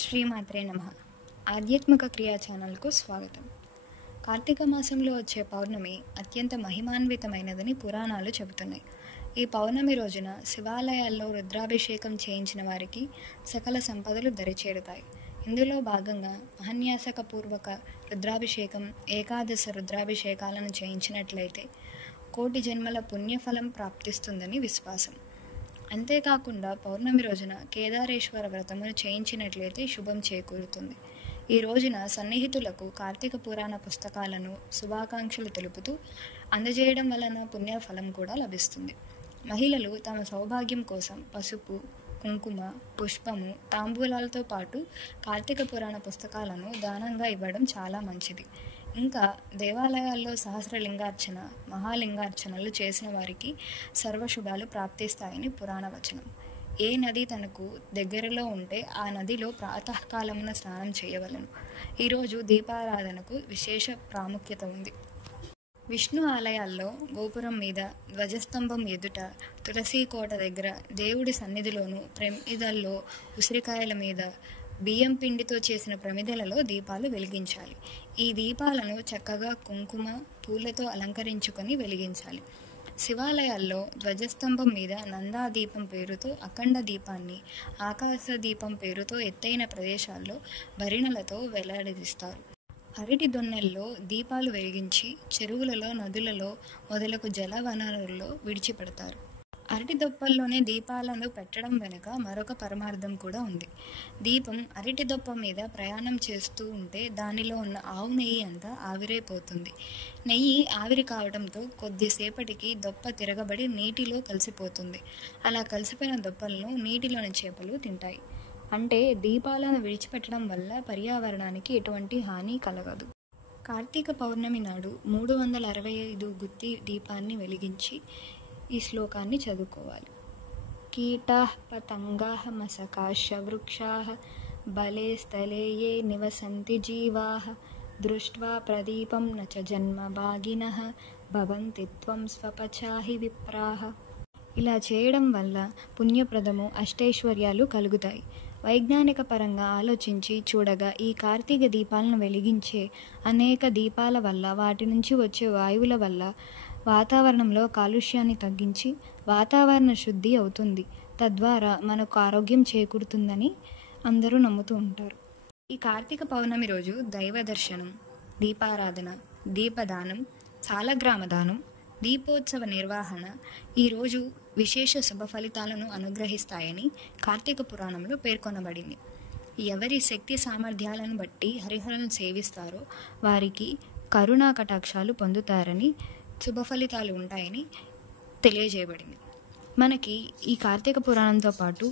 శ్రీమాత్రే నమః. ఆధ్యాత్మిక క్రియా ఛానల్కు స్వాగతం. కార్తీక మాసంలో వచ్చే పౌర్ణమి అత్యంత మహిమాన్వితమైనదని పురాణాలు చెబుతున్నాయి. ఈ పౌర్ణమి రోజున శివాలయాల్లో రుద్రాభిషేకం చేయించిన వారికి సకల సంపదలు దరిచేరుతాయి. ఇందులో భాగంగా మహాన్యాసకపూర్వక రుద్రాభిషేకం, ఏకాదశ రుద్రాభిషేకాలను చేయించినట్లయితే కోటి జన్మల పుణ్యఫలం ప్రాప్తిస్తుందని విశ్వాసం. అంతేకాకుండా పౌర్ణమి రోజున కేదారేశ్వర వ్రతమును చేయించినట్లయితే శుభం చేకూరుతుంది. ఈ రోజున సన్నిహితులకు కార్తీక పురాణ పుస్తకాలను శుభాకాంక్షలు తెలుపుతూ అందజేయడం వలన పుణ్యఫలం కూడా లభిస్తుంది. మహిళలు తమ సౌభాగ్యం కోసం పసుపు, కుంకుమ, పుష్పము, తాంబూలాలతో పాటు కార్తీక పురాణ పుస్తకాలను దానంగా ఇవ్వడం చాలా మంచిది. ఇంకా దేవాలయాల్లో సహస్రలింగార్చన, మహాలింగార్చనలు చేసిన వారికి సర్వశుభాలు ప్రాప్తిస్తాయని పురాణ వచనం. ఏ నది తనకు దగ్గరలో ఉంటే ఆ నదిలో ప్రాతకాలమున స్నానం చేయవలెను. ఈరోజు దీపారాధనకు విశేష ప్రాముఖ్యత ఉంది. విష్ణు ఆలయాల్లో గోపురం మీద, ధ్వజస్తంభం ఎదుట, తులసి కోట దగ్గర, దేవుడి సన్నిధిలోను, ప్రమిదల్లో, ఉసిరికాయల మీద, బియ్యం పిండితో చేసిన ప్రమిదలలో దీపాలు వెలిగించాలి. ఈ దీపాలను చక్కగా కుంకుమ, పూలతో అలంకరించుకొని వెలిగించాలి. శివాలయాల్లో ధ్వజస్తంభం మీద నందాదీపం పేరుతో అఖండ దీపాన్ని, ఆకాశ దీపం పేరుతో ఎత్తైన ప్రదేశాల్లో భరిణలతో వెల్లడిస్తారు. అరటి దొన్నెల్లో దీపాలు వెలిగించి చెరువులలో, నదులలో మొదలగు జల వనరుల్లో విడిచిపెడతారు. అరటి దొప్పల్లోనే దీపాలను పెట్టడం వెనుక మరొక పరమార్థం కూడా ఉంది. దీపం అరటి దొప్ప మీద ప్రయాణం చేస్తూ ఉంటే దానిలో ఉన్న ఆవు నెయ్యి అంతా ఆవిరైపోతుంది. నెయ్యి ఆవిరి కావడంతో కొద్దిసేపటికి దొప్ప తిరగబడి నీటిలో కలిసిపోతుంది. అలా కలిసిపోయిన దొప్పలను నీటిలోని చేపలు తింటాయి. అంటే దీపాలను విడిచిపెట్టడం వల్ల పర్యావరణానికి ఎటువంటి హాని కలగదు. కార్తీక పౌర్ణమి నాడు 365 గుత్తి దీపాన్ని వెలిగించి ఈ శ్లోకాన్ని చదువుకోవాలి. కీటాః పతంగాః మశకాశ్చ వృక్షాః బలే స్థలే యే నివసంతి జీవాః దృష్ట్వా ప్రదీపం న చ జన్మ భాగినః భవంతి త్వం స్వపచాహి విప్రాః. ఇలా చేయడం వల్ల పుణ్యప్రదము, అష్టైశ్వర్యాలు కలుగుతాయి. వైజ్ఞానిక పరంగా ఆలోచించి చూడగా ఈ కార్తీక దీపాలను వెలిగించే అనేక దీపాల వల్ల, వాటి నుంచి వచ్చే వాయువుల వల్ల వాతావరణంలో కాలుష్యాన్ని తగ్గించి వాతావరణ శుద్ధి అవుతుంది. తద్వారా మనకు ఆరోగ్యం చేకూరుతుందని అందరూ నమ్ముతూ ఉంటారు. ఈ కార్తీక పౌర్ణమి రోజు దైవ దర్శనం, దీపారాధన, దీపదానం, సాలగ్రామ దానం, దీపోత్సవ నిర్వహణ ఈరోజు విశేష శుభ ఫలితాలను అనుగ్రహిస్తాయని కార్తీక పురాణంలో పేర్కొనబడింది. ఎవరి శక్తి సామర్థ్యాలను బట్టి హరిహరులను సేవిస్తారో వారికి కరుణా కటాక్షాలు పొందుతారని, శుభ ఫలితాలు ఉంటాయని తెలియజేయబడింది. మనకి ఈ కార్తీక పురాణంతో పాటు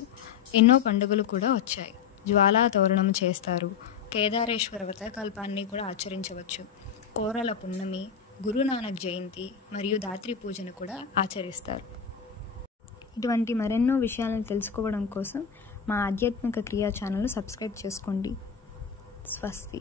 ఎన్నో పండుగలు కూడా వచ్చాయి. జ్వాలా తోరణం చేస్తారు, కేదారేశ్వర వ్రతకల్పాన్ని కూడా ఆచరించవచ్చు, కోరల పున్నమి, గురునానక్ జయంతి మరియు దాత్రి పూజను కూడా ఆచరిస్తారు. ఇటువంటి మరెన్నో విషయాలను తెలుసుకోవడం కోసం మా ఆధ్యాత్మిక క్రియా ఛానల్ను సబ్స్క్రైబ్ చేసుకోండి. స్వస్తి.